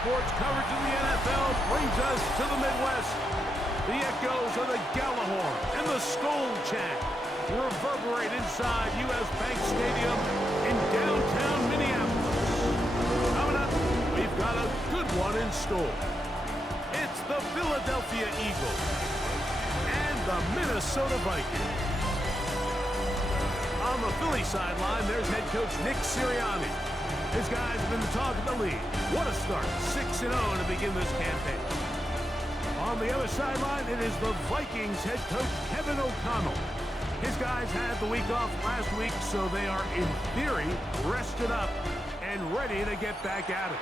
sports coverage of the NFL brings us to the Midwest. The echoes of the Gallahorn and the Skull chant reverberate inside U.S. Bank Stadium in downtown Minneapolis. Coming up, we've got a good one in store. It's the Philadelphia Eagles and the Minnesota Vikings. On the Philly sideline, there's head coach Nick Sirianni. His guys have been the talk of the league. What a start, 6-0 to begin this campaign. On the other sideline, it is the Vikings head coach Kevin O'Connell. His guys had the week off last week, so they are, in theory, rested up and ready to get back at it.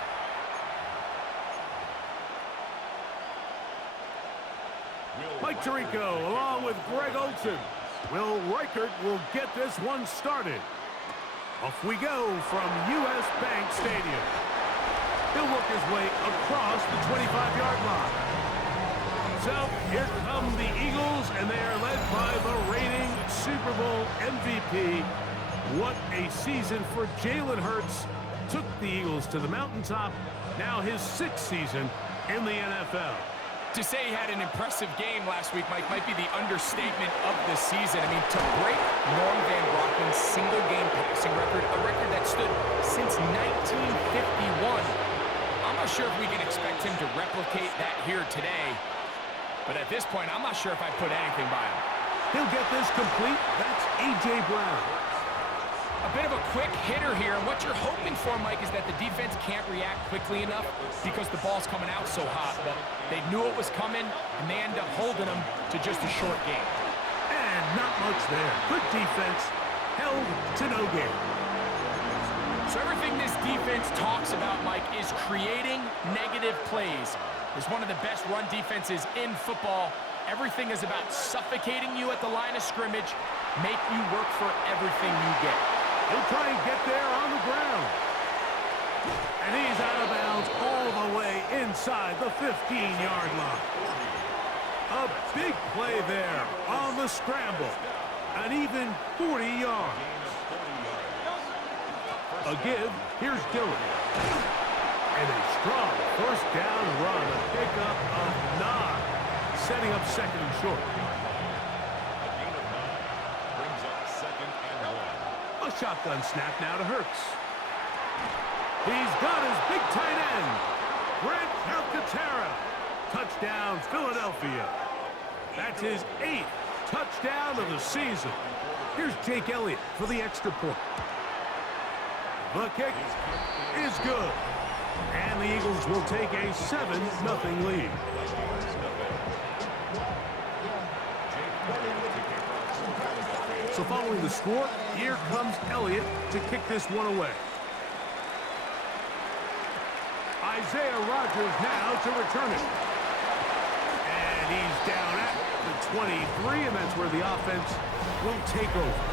Mike Tirico, along with Greg Olsen. Will Reichert will get this one started. Off we go from U.S. Bank Stadium. He'll work his way across the 25-yard line. So here come the Eagles, and they are led by the reigning Super Bowl MVP. What a season for Jalen Hurts. Took the Eagles to the mountaintop. Now his 6th season in the NFL. To say he had an impressive game last week, Mike, might be the understatement of the season. I mean, to break Norm Van Brocken's single-game passing record, a record that stood since 1951, I'm not sure if we can expect him to replicate that here today. But at this point, I'm not sure if I put anything by him. He'll get this complete. That's A.J. Brown. A bit of a quick hitter here, and what you're hoping for, Mike, is that the defense can't react quickly enough because the ball's coming out so hot. But they knew it was coming, and they end up holding them to just a short game. And not much there. Good defense, held to no gain. So everything this defense talks about, Mike, is creating negative plays. It's one of the best run defenses in football. Everything is about suffocating you at the line of scrimmage, make you work for everything you get. He'll try and get there on the ground. And he's out of bounds all the way inside the 15-yard line. A big play there on the scramble. An even 40 yards. A give, here's Dillon. And a strong first down run, a pickup of 9, setting up 2nd and short. A shotgun snap now to Hurts. He's got his big tight end, Grant Calcaterra. Touchdown, Philadelphia. That's his 8th touchdown of the season. Here's Jake Elliott for the extra point. The kick is good. And the Eagles will take a 7-0 lead. So following the score, here comes Elliott to kick this one away. Isaiah Rodgers now to return it. And he's down at the 23, and that's where the offense will take over.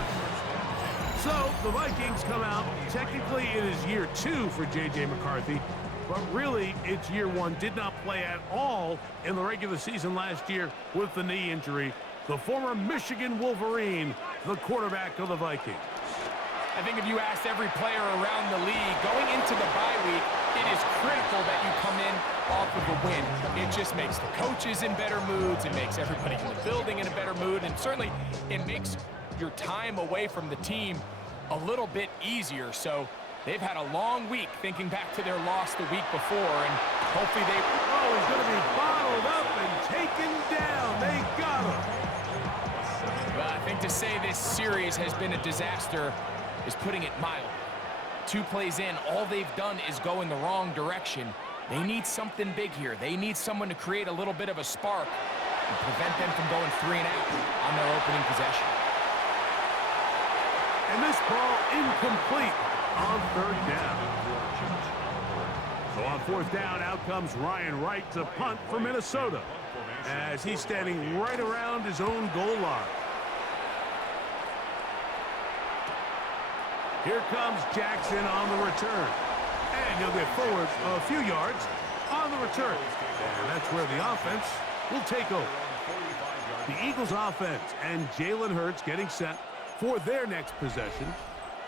So the Vikings come out. Technically, it is year 2 for J.J. McCarthy, but really, it's year 1. Did not play at all in the regular season last year with the knee injury. The former Michigan Wolverine, the quarterback of the Vikings. I think if you asked every player around the league, going into the bye week, it is critical that you come in off of a win. It just makes the coaches in better moods. It makes everybody in the building in a better mood. And certainly, it makes your time away from the team a little bit easier. So they've had a long week thinking back to their loss the week before. And hopefully they... Oh, he's going to be bottled up and taken down. They got him. Well, I think to say this series has been a disaster is putting it mildly. 2 plays in, all they've done is go in the wrong direction. They need something big here. They need someone to create a little bit of a spark and prevent them from going 3 and out on their opening possession. And this ball incomplete on 3rd down. So on 4th down, out comes Ryan Wright to punt for Minnesota as he's standing right around his own goal line. Here comes Jackson on the return. And he'll get forward a few yards on the return. And that's where the offense will take over. The Eagles offense and Jalen Hurts getting set for their next possession.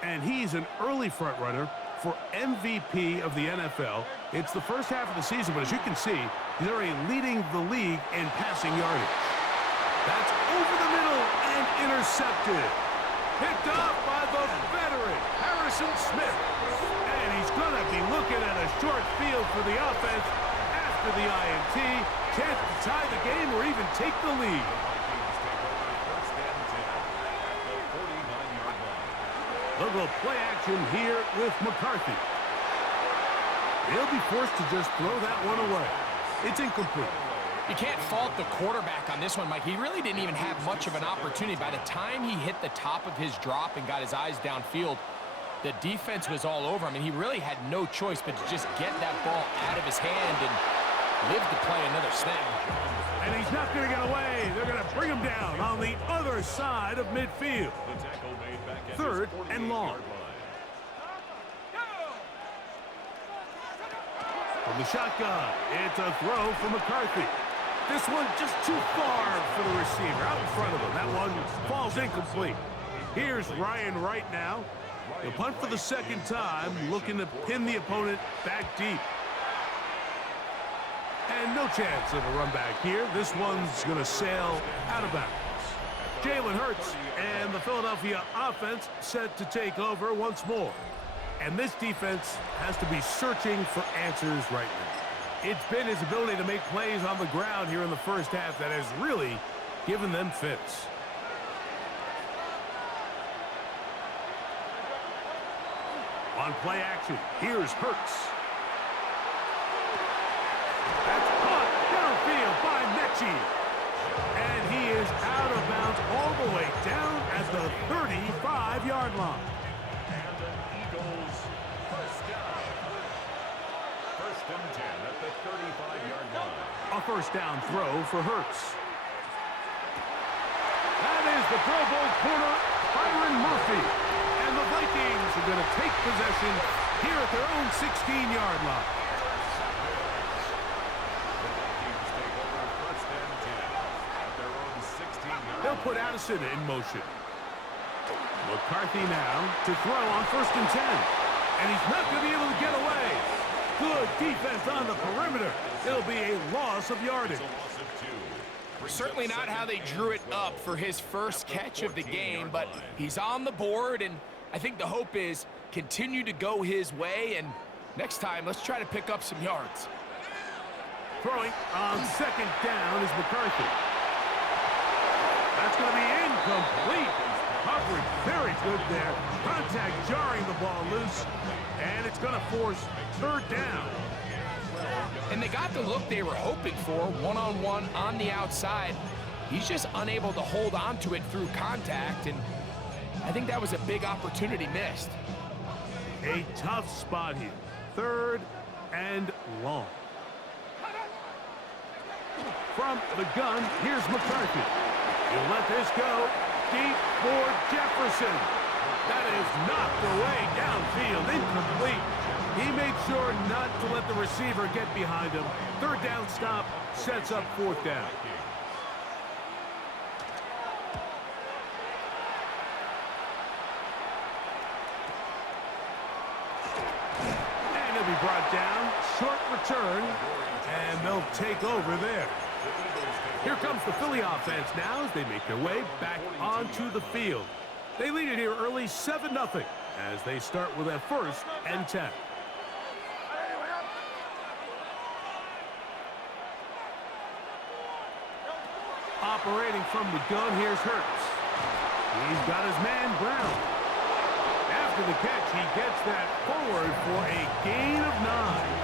And he's an early front runner for MVP of the NFL. It's the first half of the season, but as you can see, he's already leading the league in passing yardage. That's over the middle and intercepted. Picked off by the veteran, Harrison Smith. And he's going to be looking at a short field for the offense after the INT. Chance to tie the game or even take the lead. They'll go play action here with McCarthy. He'll be forced to just throw that one away. It's incomplete. You can't fault the quarterback on this one, Mike. He really didn't even have much of an opportunity. By the time he hit the top of his drop and got his eyes downfield, the defense was all over him, and he really had no choice but to just get that ball out of his hand and live to play another snap. And he's not going to get away. They're going to bring him down on the other side of midfield. 3rd and long. From the shotgun, it's a throw for McCarthy. This one just too far for the receiver out in front of him. That one falls incomplete. Here's Ryan Wright now. He'll punt for the second time, looking to pin the opponent back deep. And no chance of a run back here. This one's going to sail out of bounds. Jalen Hurts and the Philadelphia offense set to take over once more. And this defense has to be searching for answers right now. It's been his ability to make plays on the ground here in the first half that has really given them fits. On play action, here's Hurts. That's caught downfield by Mechie. And he is out of bounds all the way down at the 35-yard line. And the Eagles first down. 1st and 10 at the 35-yard line. A first down throw for Hurts. That is the Pro Bowl corner, Byron Murphy. And the Vikings are going to take possession here at their own 16-yard line. They'll put Addison in motion. McCarthy now to throw on 1st and 10. And he's not going to be able to get away. Good defense on the perimeter. It'll be a loss of yardage. Certainly not how they drew it up for his first catch of the game, but he's on the board, and I think the hope is continue to go his way, and next time, let's try to pick up some yards. Throwing on 2nd down is McCarthy. That's going to be incomplete. Coverage very good there. Contact jarring the ball loose, and it's going to force 3rd down. And they got the look they were hoping for, one-on-one on the outside. He's just unable to hold on to it through contact, and I think that was a big opportunity missed. A tough spot here. 3rd and long. From the gun, here's McCarthy. He'll let this go deep for Jefferson. That is knocked away downfield, incomplete. He made sure not to let the receiver get behind him. 3rd down stop sets up 4th down. And he'll be brought down. Short return, and they'll take over there. Here comes the Philly offense now as they make their way back onto the field. They lead it here early 7-0 as they start with a 1st and 10. Operating from the gun, here's Hurts. He's got his man Brown. After the catch, he gets that forward for a gain of 9.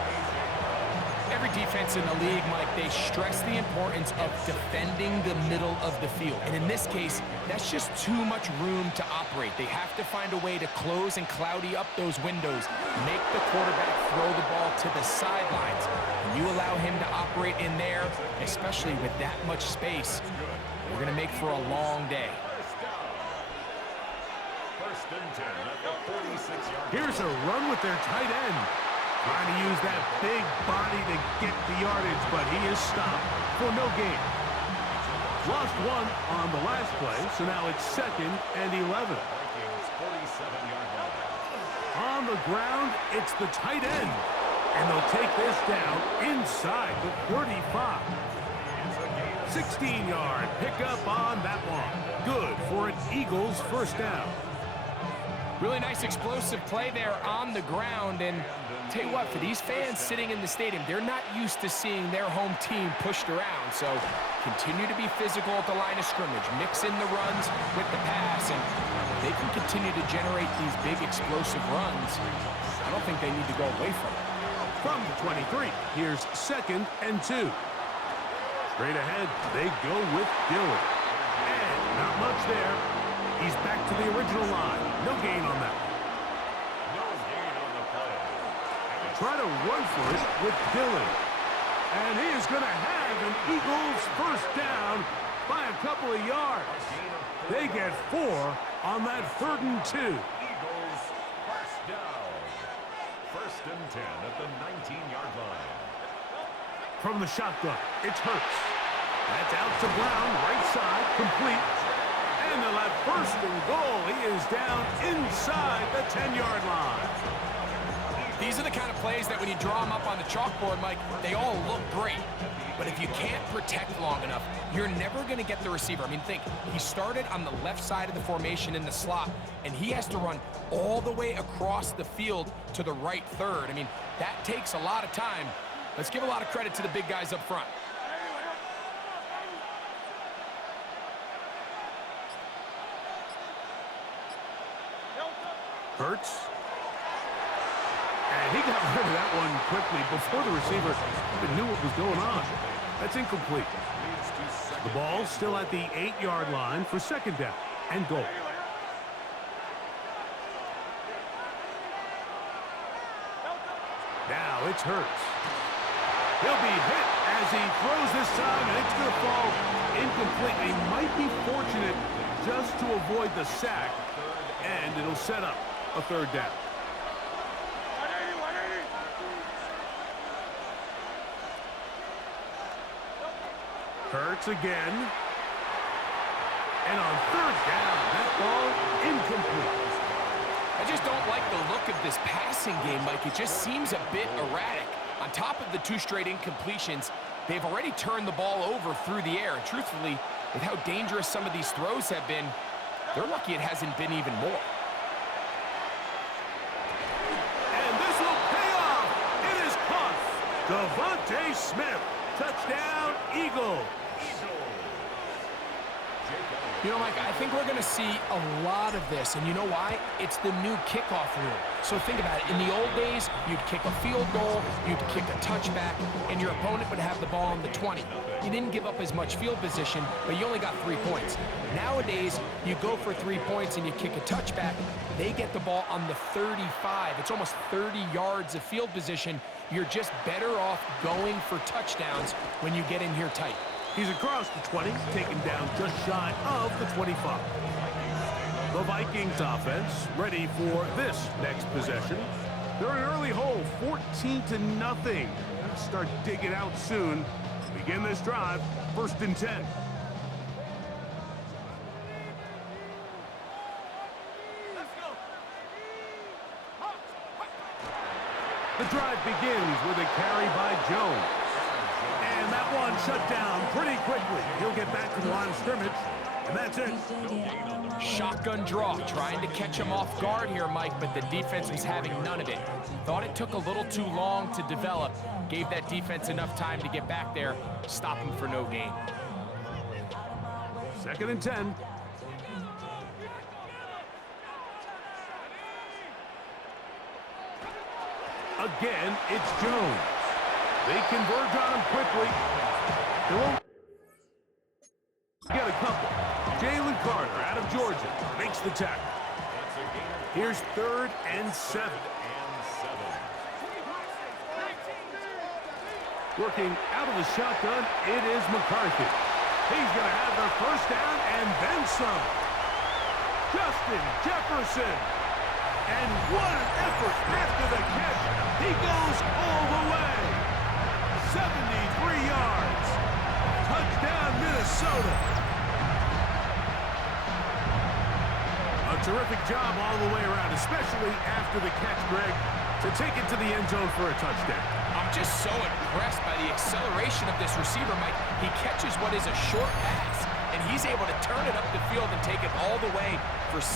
Every defense in the league, Mike, they stress the importance of defending the middle of the field. And in this case, that's just too much room to operate. They have to find a way to close and cloudy up those windows, make the quarterback throw the ball to the sidelines. When you allow him to operate in there, especially with that much space, we're going to make for a long day. Here's a run with their tight end. Trying to use that big body to get the yardage, but he is stopped for no gain. Lost 1 on the last play, so now it's 2nd and 11. On on the ground, it's the tight end. And they'll take this down inside the 35. 16-yard pickup on that one. Good for an Eagles first down. Really nice explosive play there on the ground. And tell you what, for these fans sitting in the stadium, they're not used to seeing their home team pushed around. So continue to be physical at the line of scrimmage. Mix in the runs with the pass. And if they can continue to generate these big explosive runs, I don't think they need to go away from it. From the 23, here's 2nd and 2. Straight ahead, they go with Dillon. And not much there. He's back to the original line. No gain on that one. No gain on the play. Try to run for it with Dillon. And he is going to have an Eagles first down by a couple of yards. They get 4 on that 3rd and 2. Eagles first down. 1st and 10 at the 19-yard line. From the shotgun, it's Hurts. That's out to Brown, right side, complete. And they'll have 1st and goal. He is down inside the 10-yard line. These are the kind of plays that when you draw them up on the chalkboard, Mike, they all look great. But if you can't protect long enough, you're never going to get the receiver. I mean, think, he started on the left side of the formation in the slot, and he has to run all the way across the field to the right third. I mean, that takes a lot of time. Let's give a lot of credit to the big guys up front. Hurts. And he got rid of that one quickly before the receiver even knew what was going on. That's incomplete. The ball's still at the 8-yard line for 2nd down and goal. Now it's Hurts. He'll be hit as he throws this time, and it's going to fall incomplete. He might be fortunate just to avoid the sack, and it'll set up a 3rd down. Hurts again. And on 3rd down, that ball incomplete. I just don't like the look of this passing game, Mike. It just seems a bit erratic. On top of the 2 straight incompletions, they've already turned the ball over through the air. And truthfully, with how dangerous some of these throws have been, they're lucky it hasn't been even more. And this will pay off. It is caught. Devontae Smith. Touchdown, Eagles. You know, Mike, I think we're going to see a lot of this, and you know why? It's the new kickoff rule. So think about it. In the old days, you'd kick a field goal, you'd kick a touchback, and your opponent would have the ball on the 20. You didn't give up as much field position, but you only got 3 points. Nowadays, you go for 3 points and you kick a touchback, they get the ball on the 35. It's almost 30 yards of field position. You're just better off going for touchdowns when you get in here tight. He's across the 20, taken down just shy of the 25. The Vikings offense ready for this next possession. They're an early hole, 14-0. Start digging out soon. Begin this drive, 1st and 10. The drive begins with a carry by Jones. And that one shut down pretty quickly. He'll get back to the line of scrimmage, and that's it. Shotgun draw, trying to catch him off guard here, Mike, but the defense was having none of it. Thought it took a little too long to develop. Gave that defense enough time to get back there, stop him for no gain. 2nd and 10. Again, it's Jones. They converge on him quickly. They won't get a couple. Jalen Carter out of Georgia makes the tackle. Here's 3rd and 7. Working out of the shotgun, it is McCarthy. He's going to have their 1st down and then some. Justin Jefferson. And what an effort after the catch. He goes all the way. 73 yards. Touchdown, Minnesota. A Terrific job all the way around, especially after the catch, Greg, to take it to the end zone for a touchdown. I'm just so impressed by the acceleration of this receiver, Mike. He catches what is a short pass, and he's able to turn it up the field and take it all the way for 6.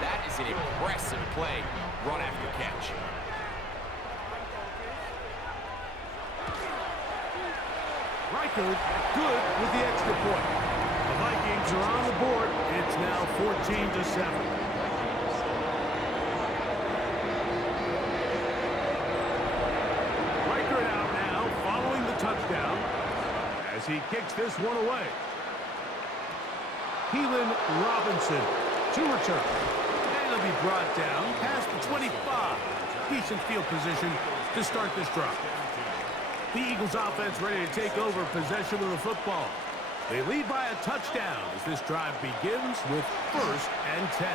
That is an impressive play, run after catch. Reichard good with the extra point. The Vikings are on the board. It's now 14-7. Reichard out now following the touchdown as he kicks this one away. Keelan Robinson to return. And he'll be brought down past the 25. Decent field position to start this drive. The Eagles offense ready to take over possession of the football. They lead by a touchdown as this drive begins with 1st and 10.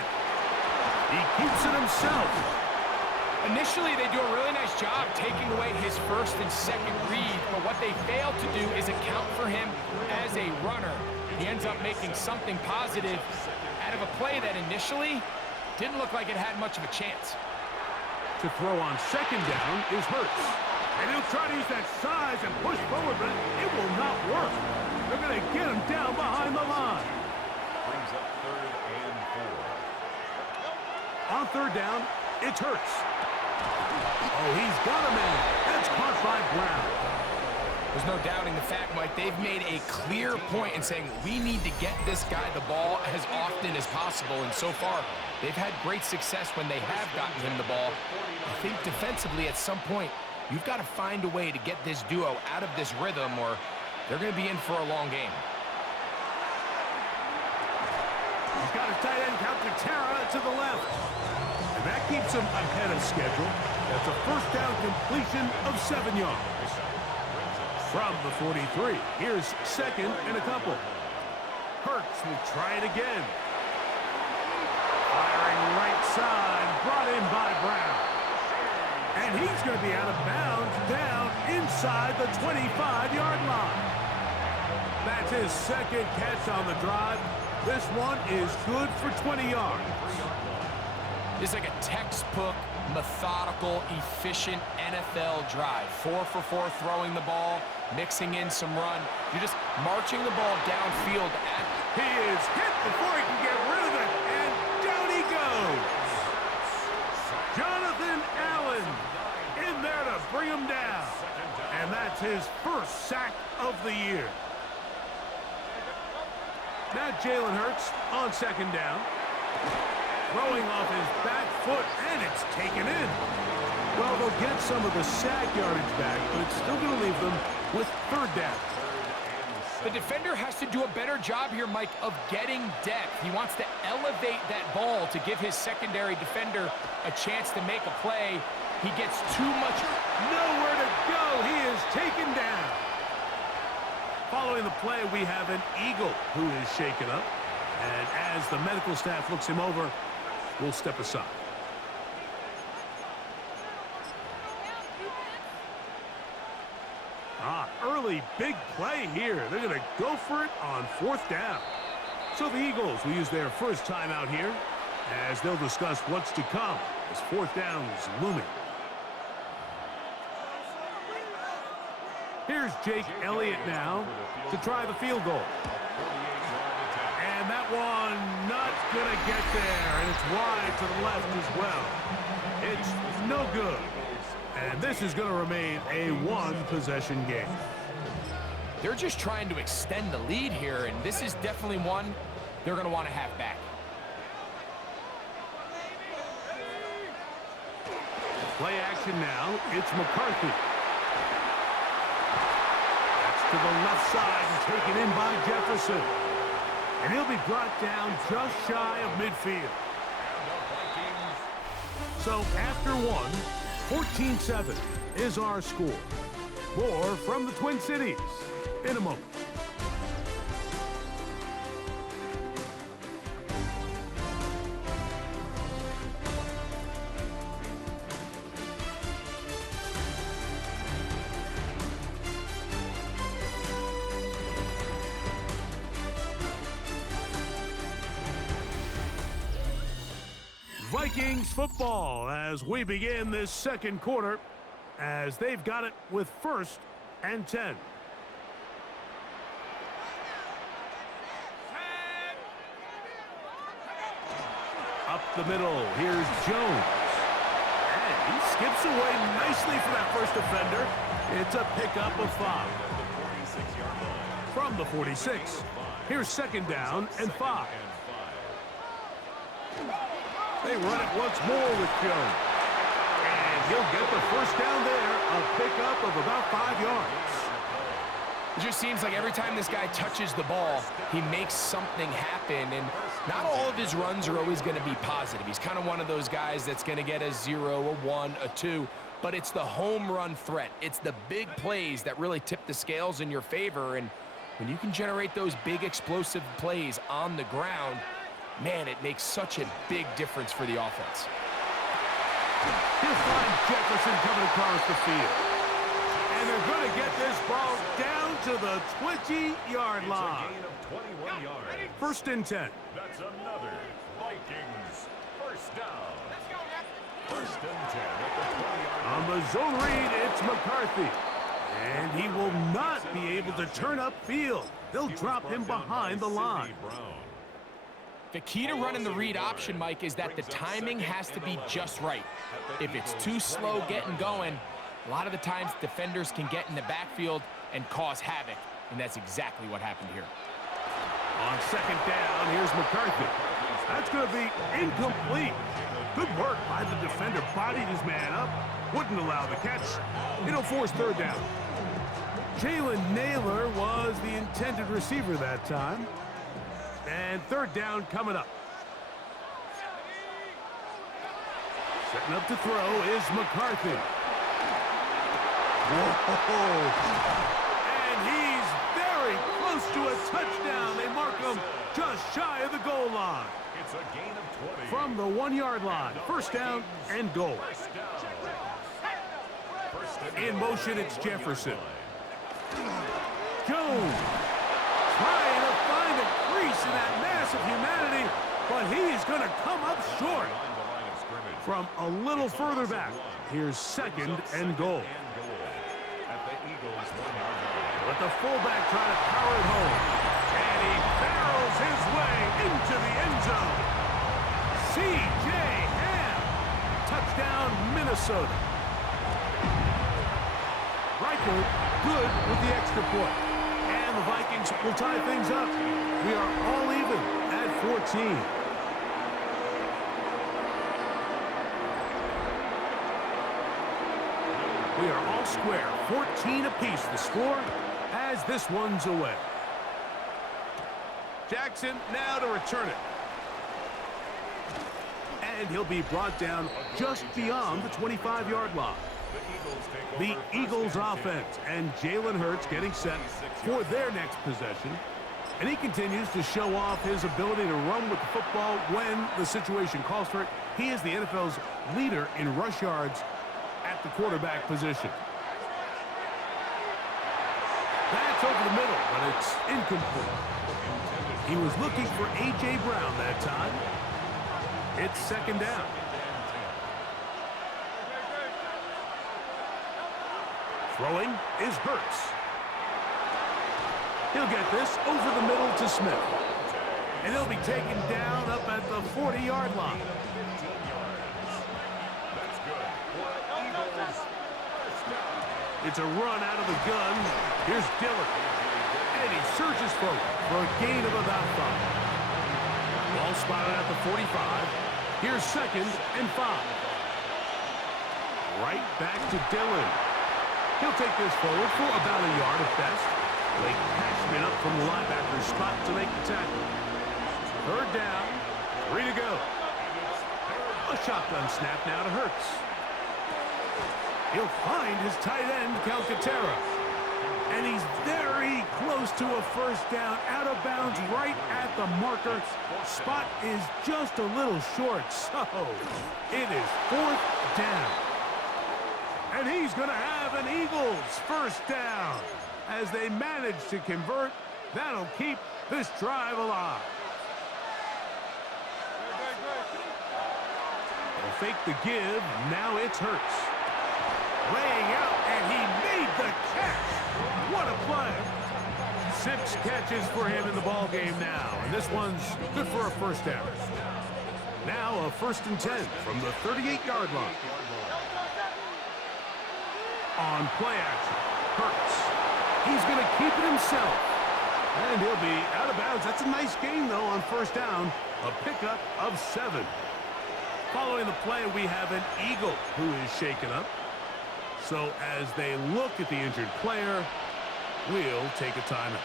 He keeps it himself. Initially, they do a really nice job taking away his 1st and 2nd read, but what they fail to do is account for him as a runner. He ends up making something positive out of a play that initially didn't look like it had much of a chance. To throw on 2nd down is Hurts. And he'll try to use that size and push forward, but it will not work. They're going to get him down behind the line. Brings up 3rd and 4. On 3rd down, it's Hurts. Oh, he's got a man. That's caught by Brown. There's no doubting the fact, Mike, they've made a clear point in saying we need to get this guy the ball as often as possible, and so far they've had great success when they have gotten him the ball. I think defensively at some point you've got to find a way to get this duo out of this rhythm or they're going to be in for a long game. He's got his tight end Calcaterra to the left. And that keeps him ahead of schedule. That's a 1st down completion of 7 yards. From the 43, here's 2nd and a couple. Hurts will try it again. Firing right side, brought in by Brown. And he's going to be out of bounds down inside the 25-yard line. That's his 2nd catch on the drive. This one is good for 20 yards. It's like a textbook, methodical, efficient NFL drive. 4 for 4 throwing the ball, mixing in some run. You're just marching the ball downfield. He is hit before he can get rid of it, and down he goes. Jonathan Allen in there to bring him down. And that's his 1st sack of the year. Now Jalen Hurts on 2nd down. Throwing off his back foot, and it's taken in. Well, they'll get some of the sack yardage back, but it's still going to leave them with 3rd down. The defender has to do a better job here, Mike, of getting depth. He wants to elevate that ball to give his secondary defender a chance to make a play. He gets too much. Nowhere to go. He is taken down. Following the play, we have an Eagle who is shaken up. And as the medical staff looks him over, we'll step aside. Early big play here. They're going to go for it on 4th down. So the Eagles will use their first timeout here as they'll discuss what's to come as 4th down is looming. Here's Jake Elliott now to try the field goal. And that one not going to get there, and it's wide to the left as well. It's no good. And this is going to remain a 1-possession game. They're just trying to extend the lead here, and this is definitely one they're going to want to have back. Play action now. It's McCarthy. That's to the left side and taken in by Jefferson. And he'll be brought down just shy of midfield. So after one, 14-7 is our score. More from the Twin Cities in a moment. Vikings football as we begin this second quarter, as they've got it with 1st and 10. Up the middle, here's Jones. And he skips away nicely for that first defender. It's a pickup of 5. From the 46, here's 2nd down and 5. They run it once more with Jones. And he'll get the first down there, a pickup of about 5 yards. It just seems like every time this guy touches the ball, he makes something happen, and not all of his runs are always going to be positive. He's kind of one of those guys that's going to get a 0, a 1, a 2, but it's the home run threat. It's the big plays that really tip the scales in your favor, and when you can generate those big explosive plays on the ground, man, it makes such a big difference for the offense. He'll find Jefferson coming across the field. And they're going to get this ball down to the 20-yard line. It's a gain of 21 yards. 1st and 10. That's another Vikings first down. 1st and 10 at the 20-yard line. On the zone read, it's McCarthy. And he will not be able to turn upfield. They'll drop him behind the line. The key to running the read option, Mike, is that the timing has to be just right. If it's too slow getting going, a lot of the times defenders can get in the backfield and cause havoc, and that's exactly what happened here. On 2nd down, here's McCarthy. That's going to be incomplete. Good work by the defender. Bodied his man up. Wouldn't allow the catch. It'll force 3rd down. Jalen Naylor was the intended receiver that time. And 3rd down coming up. Setting up to throw is McCarthy. Whoa. And he's very close to a touchdown. They mark him just shy of the goal line. It's a gain of 20. From the 1-yard line, 1st down and goal. In motion, it's Jefferson. Jones trying to find a crease in that mass of humanity, but he is going to come up short. From a little further back, here's 2nd and goal. But the fullback trying to power it home. And he barrels his way into the end zone. C.J. Ham. Touchdown, Minnesota. Reichert good with the extra point. And the Vikings will tie things up. We are all even at 14. We are all square, 14 apiece the score as this one's away. Jackson now to return it. And he'll be brought down just beyond the 25-yard line. The Eagles offense and Jalen Hurts getting set for their next possession. And he continues to show off his ability to run with the football when the situation calls for it. He is the NFL's leader in rush yards at the quarterback position. That's over the middle, but it's incomplete. He was looking for A.J. Brown that time. It's 2nd down. Throwing is Hurts. He'll get this over the middle to Smith. And he'll be taken down up at the 40-yard line. It's a run out of the gun. Here's Dillon. And he surges forward for a gain of about 5. Ball spotted at the 45. Here's 2nd and 5. Right back to Dillon. He'll take this forward for about a yard at best. Blake Cashman up from the linebacker spot to make the tackle. 3rd down, 3 to go. A shotgun snap now to Hurts. He'll find his tight end, Calcaterra. And he's very close to a 1st down, out of bounds right at the marker. Spot is just a little short, so it is 4th down. And he's going to have an Eagles 1st down. As they manage to convert, that'll keep this drive alive. fake the give. Now it's Hurts. Laying out, and he made the catch. What a play. 6 catches for him in the ball game now, and this one's good for a first down. Now a 1st and 10 from the 38-yard line. On play action, Hurts. He's going to keep it himself. And he'll be out of bounds. That's a nice gain, though, on 1st down. A pickup of 7. Following the play, we have an Eagle who is shaken up. So as they look at the injured player, we'll take a timeout.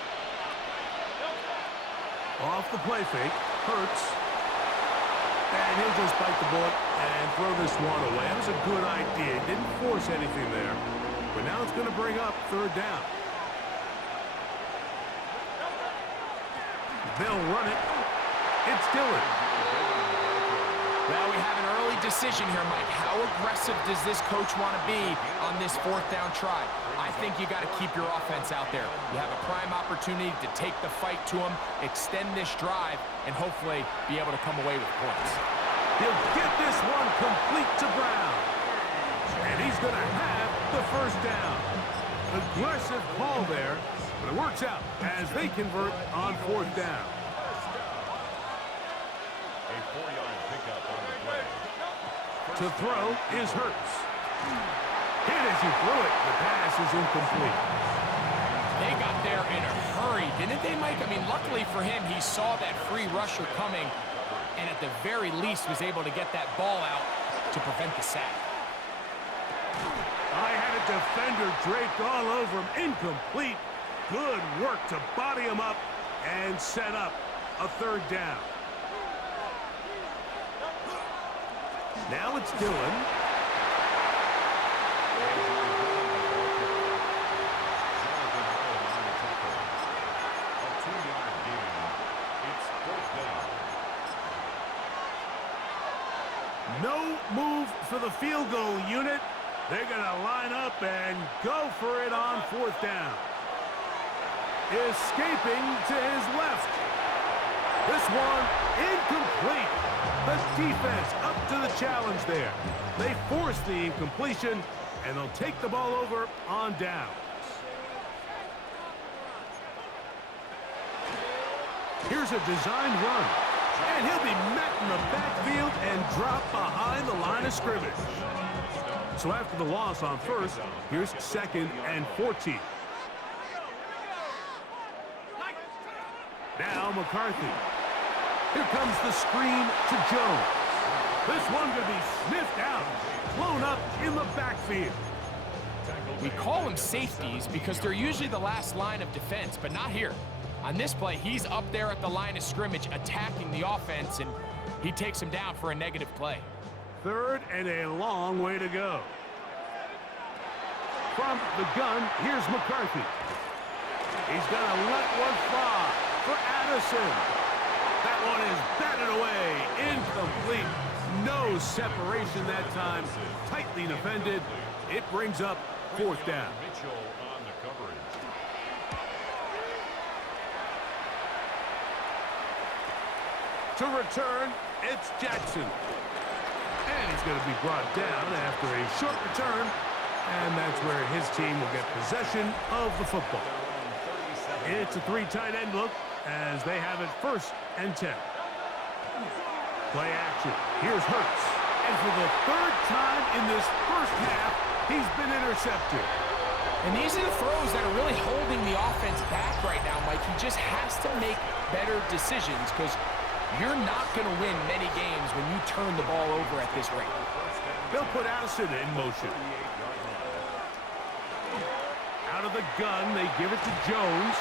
Off the play fake, Hurts. And he'll just bite the bullet and throw this one away. That was a good idea. Didn't force anything there. But now it's going to bring up 3rd down. They'll run it. It's Dillon. Well, we have an early decision here, Mike. How aggressive does this coach want to be on this 4th down try? I think you got to keep your offense out there. You have a prime opportunity to take the fight to him, extend this drive, and hopefully be able to come away with points. He'll get this one complete to Brown. And he's going to have the 1st down. Aggressive call there, but it works out as they convert on 4th down. A 4-yard pickup on the play. To throw is Hurts. Hit as he threw it. The pass is incomplete. They got there in a hurry, didn't they, Mike? I mean, luckily for him, he saw that free rusher coming and at the very least was able to get that ball out to prevent the sack. I had a defender draped all over him. Incomplete. Good work to body him up and set up a 3rd down. Now it's Dillon. No move for the field goal unit. They're going to line up and go for it on 4th down. Escaping to his left. This one incomplete. The defense up to the challenge there. They force the incompletion, and they'll take the ball over on downs. Here's a designed run. And he'll be met in the backfield and dropped behind the line of scrimmage. So after the loss on 1st, here's 2nd and 14. Now McCarthy. Here comes the screen to Jones. This one going to be sniffed out, blown up in the backfield. We call them safeties because they're usually the last line of defense, but not here. On this play, he's up there at the line of scrimmage attacking the offense, and he takes him down for a negative play. 3rd and a long way to go. From the gun, here's McCarthy. He's going to let one fly for Addison. That one is batted away. Incomplete. No separation that time. Tightly defended. It brings up 4th down. Mitchell on the coverage. To return, it's Jackson. And he's going to be brought down after a short return. And that's where his team will get possession of the football. It's a 3 tight end look as they have it 1st and 10. Play action. Here's Hurts. And for the 3rd time in this 1st half, he's been intercepted. And these are the throws that are really holding the offense back right now, Mike. He just has to make better decisions because you're not going to win many games when you turn the ball over at this rate. They'll put Addison in motion. Out of the gun, they give it to Jones.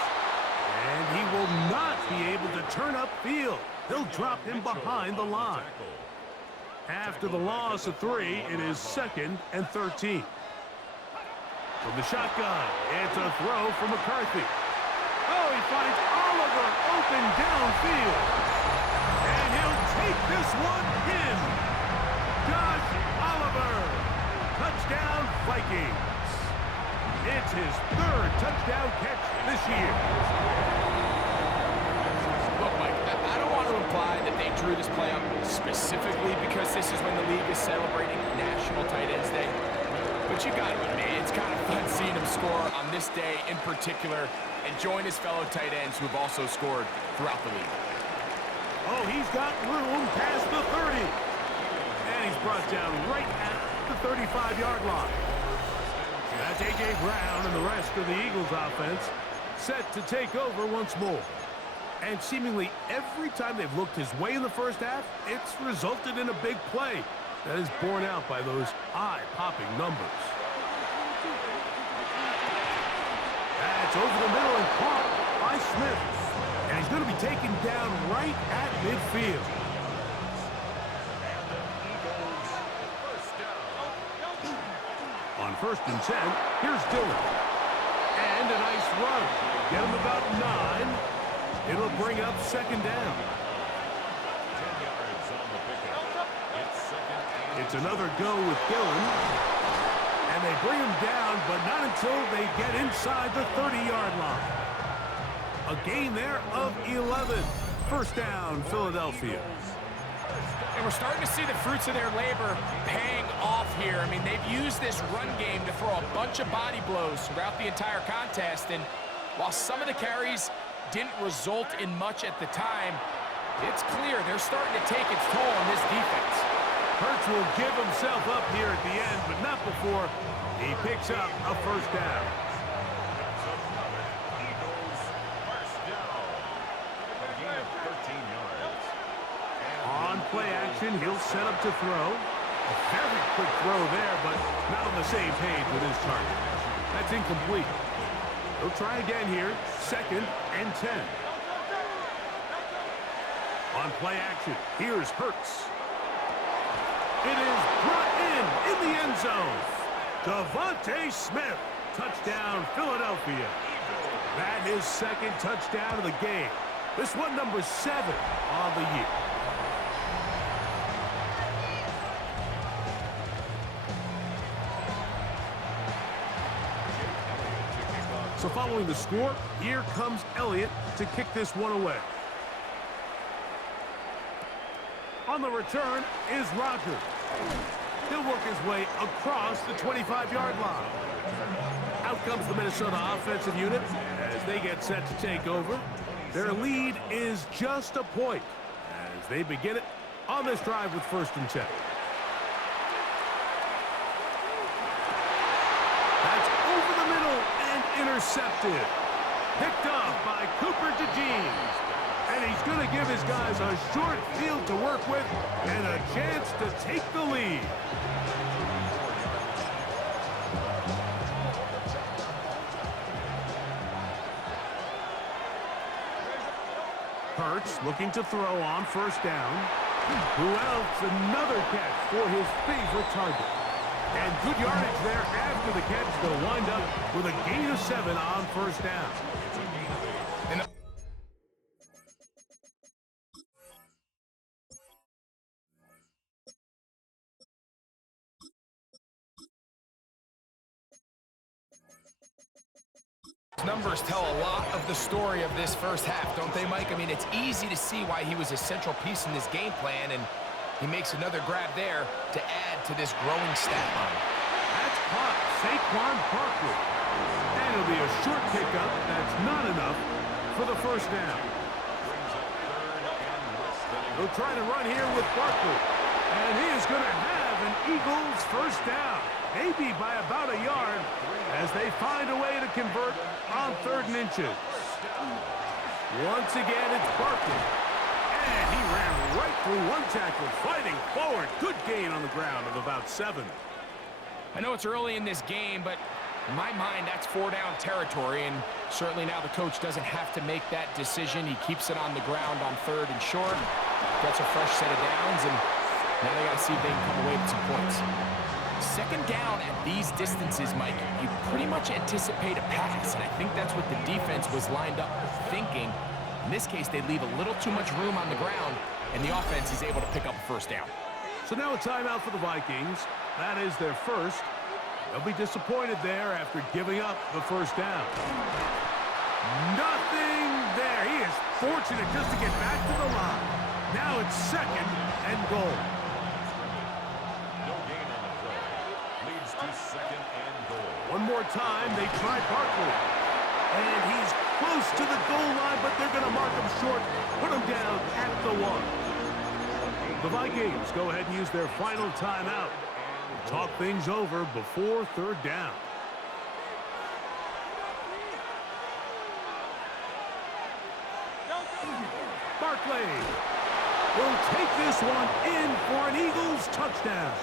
And he will not be able to turn upfield. They'll drop him behind the line. After the loss of 3, it is 2nd and 13. From the shotgun, it's a throw from McCarthy. Oh, he finds Oliver open downfield. And he'll take this one in. Josh Oliver. Touchdown, Vikings. It's his 3rd touchdown catch this year. Look, Mike, I don't want to to imply that they drew this play up specifically because this is when the league is celebrating National Tight Ends Day. But you got to admit, it's kind of fun seeing him score on this day in particular and join his fellow tight ends who have also scored throughout the league. Oh, he's got room past the 30. And he's brought down right at the 35-yard line. That's A.J. Brown and the rest of the Eagles offense set to take over once more. And seemingly every time they've looked his way in the first half, it's resulted in a big play that is borne out by those eye-popping numbers. That's over the middle and caught by Smith. And he's going to be taken down right at midfield. On 1st and 10, here's Dillon. And a nice run. Get him about 9. It'll bring up 2nd down. 10 yards on the pickup. It's 2nd and It's another go with Dillon. And they bring him down, but not until they get inside the 30-yard line. A gain there of 11. 1st down, Philadelphia. And we're starting to see the fruits of their labor paying off here. I mean, they've used this run game to throw a bunch of body blows throughout the entire contest. And while some of the carries didn't result in much at the time, it's clear they're starting to take its toll on this defense. Hurts will give himself up here at the end, but not before he picks up a 1st down. Eagles first down. A gain of 13 yards. On play action, he'll set up to throw. A very quick throw there, but not on the same page with his target. That's incomplete. He'll try again here. 2nd and 10. On play action, here's Hurts. It is brought in the end zone. Devontae Smith. Touchdown, Philadelphia. That is 2nd touchdown of the game. This one number 7 on the year. So following the score, here comes Elliott to kick this one away. On the return is Rodgers. He'll work his way across the 25-yard line. Out comes the Minnesota offensive unit as they get set to take over. Their lead is just a point as they begin it on this drive with 1st and 10. That's over the middle and intercepted. Picked off by Cooper DeJeans. And he's going to give his guys a short field to work with and a chance to take the lead. Hurts looking to throw on 1st down. Who else? Another catch for his favorite target. And good yardage there after the catch. They'll wind up with a gain of 7 on 1st down. Numbers tell a lot of the story of this first half, don't they, Mike? I mean, it's easy to see why he was a central piece in this game plan, and he makes another grab there to add to this growing stat line. That's caught Saquon Barkley. And it'll be a short pickup. That's not enough for the 1st down. They'll try to run here with Barkley. And he is going to have an Eagles 1st down. Maybe by about a yard as they find a way to convert on 3rd and inches. Once again, it's Barkley. And he ran right through one tackle, fighting forward. Good gain on the ground of about 7. I know it's early in this game, but in my mind, that's 4-down territory, and certainly now the coach doesn't have to make that decision. He keeps it on the ground on 3rd and short, gets a fresh set of downs, and now they got to see if they can come away with some points. 2nd down at these distances, Mike, you pretty much anticipate a pass, and I think that's what the defense was lined up thinking. In this case, they leave a little too much room on the ground, and the offense is able to pick up a 1st down. So now a timeout for the Vikings. That is their first. They'll be disappointed there after giving up the 1st down. Nothing there. He is fortunate just to get back to the line. Now it's 2nd and goal. No gain on the play. Leads to 2nd and goal. One more time, they try Barkley. And he's close to the goal line, but they're going to mark him short. Put him down at the 1. The Vikings go ahead and use their final timeout. Talk things over before 3rd down. Barkley will take this one in for an Eagles touchdown.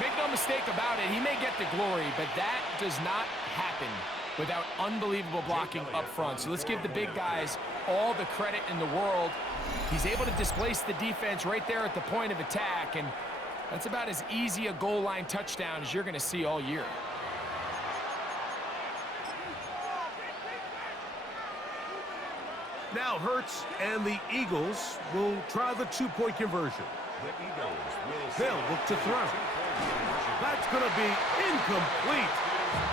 Make no mistake about it, he may get the glory, but that does not happen without unbelievable blocking up front. So let's give the big guys all the credit in the world. He's able to displace the defense right there at the point of attack, and that's about as easy a goal line touchdown as you're going to see all year. Now Hurts and the Eagles will try the 2-point conversion. They'll look to throw. That's going to be incomplete.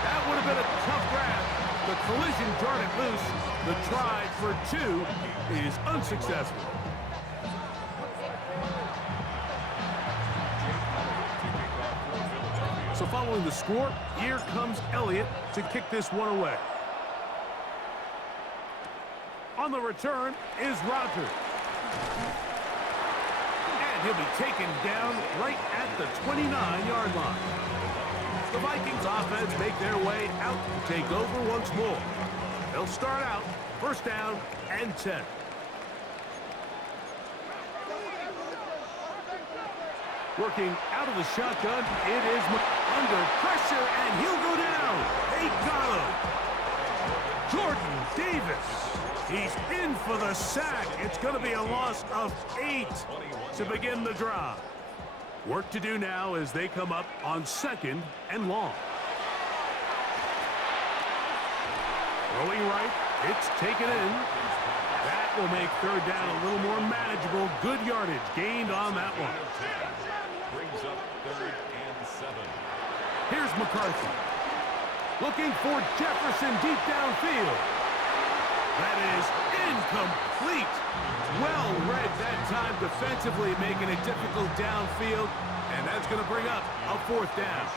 That would have been a tough grab. The collision jarred it loose. The try for 2 is unsuccessful. So following the score, here comes Elliott to kick this one away. On the return is Rodgers. And he'll be taken down right at the 29-yard line. The Vikings offense make their way out to take over once more. They'll start out 1st down and 10. Working out of the shotgun, it is under pressure, and he'll go down. They got him. Jordan Davis. He's in for the sack. It's going to be a loss of 8 to begin the drive. Work to do now as they come up on 2nd and long. Throwing right, it's taken in. That will make 3rd down a little more manageable. Good yardage gained on that one. Brings up 3rd and 7. Here's McCarthy. Looking for Jefferson deep downfield. That is incomplete. Well read that time defensively, making it difficult downfield. And that's going to bring up a 4th down.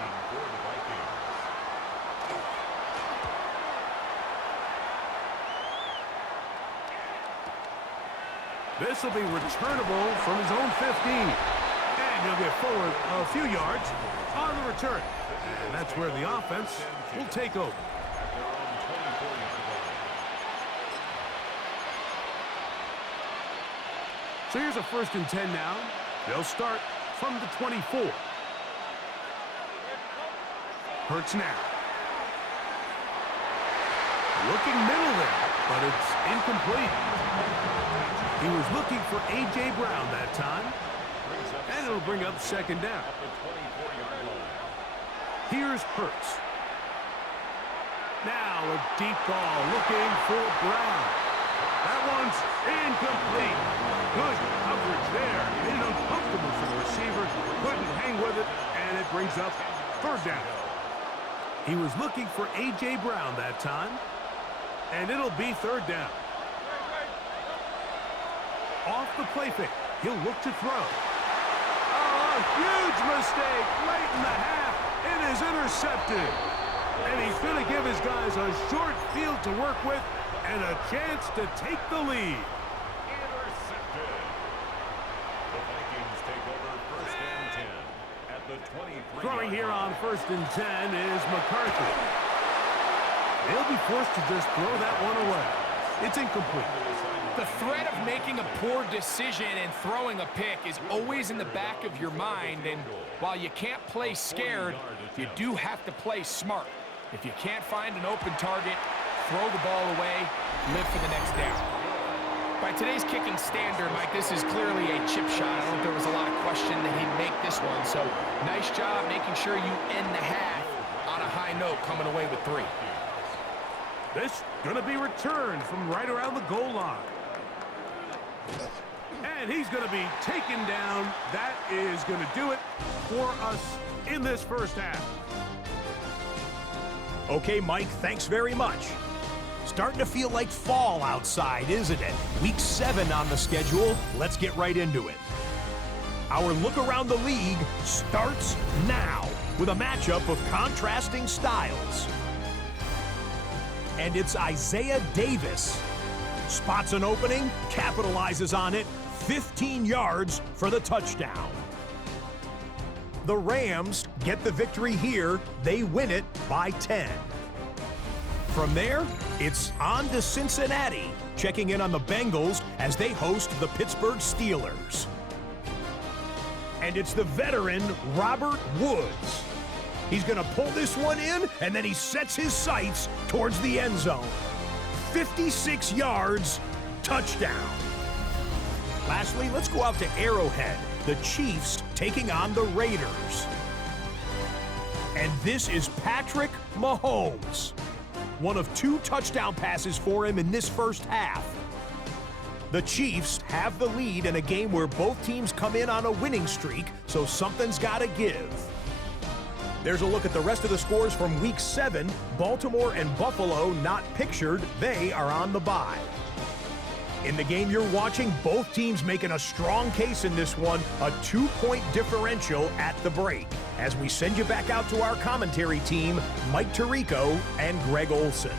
This will be returnable from his own 15. And he'll get forward a few yards on the return. And that's where the offense will take over. So here's a 1st and 10 now. They'll start from the 24. Hurts now. Looking middle there, but it's incomplete. He was looking for A.J. Brown that time. And it'll bring up 2nd down. Here's Hurts. Now a deep ball looking for Brown. That one's incomplete. Good coverage there. Made it uncomfortable for the receiver. Couldn't hang with it, and it brings up 3rd down. He was looking for A.J. Brown that time, and it'll be 3rd down. Off the play fake, he'll look to throw. Oh, a huge mistake late in the half. It is intercepted. And he's going to give his guys a short field to work with and a chance to take the lead. Intercepted. The Vikings take over 1st and 10 at the 23. Throwing here on 1st and 10 is McCarthy. They'll be forced to just throw that one away. It's incomplete. The threat of making a poor decision and throwing a pick is always in the back of your mind, and while you can't play scared, you do have to play smart. If you can't find an open target, throw the ball away, live for the next down. By today's kicking standard, Mike, this is clearly a chip shot. I don't think there was a lot of question that he'd make this one, so nice job making sure you end the half on a high note, coming away with 3. This going to be returned from right around the goal line. And he's going to be taken down. That is going to do it for us in this 1st half. Okay, Mike, thanks very much. Starting to feel like fall outside, isn't it? Week 7 on the schedule. Let's get right into it. Our look around the league starts now with a matchup of contrasting styles. And it's Isaiah Davis. Spots an opening, capitalizes on it, 15 yards for the touchdown. The Rams get the victory here. They win it by 10. From there, it's on to Cincinnati, checking in on the Bengals as they host the Pittsburgh Steelers. And it's the veteran Robert Woods. He's going to pull this one in, and then he sets his sights towards the end zone. 56 yards, touchdown. Lastly, let's go out to Arrowhead. The Chiefs taking on the Raiders. And this is Patrick Mahomes. One of 2 touchdown passes for him in this first half. The Chiefs have the lead in a game where both teams come in on a winning streak, so something's got to give. There's a look at the rest of the scores from Week 7. Baltimore and Buffalo not pictured. They are on the bye. In the game you're watching, both teams making a strong case in this one, a 2-point differential at the break. As we send you back out to our commentary team, Mike Tirico and Greg Olson.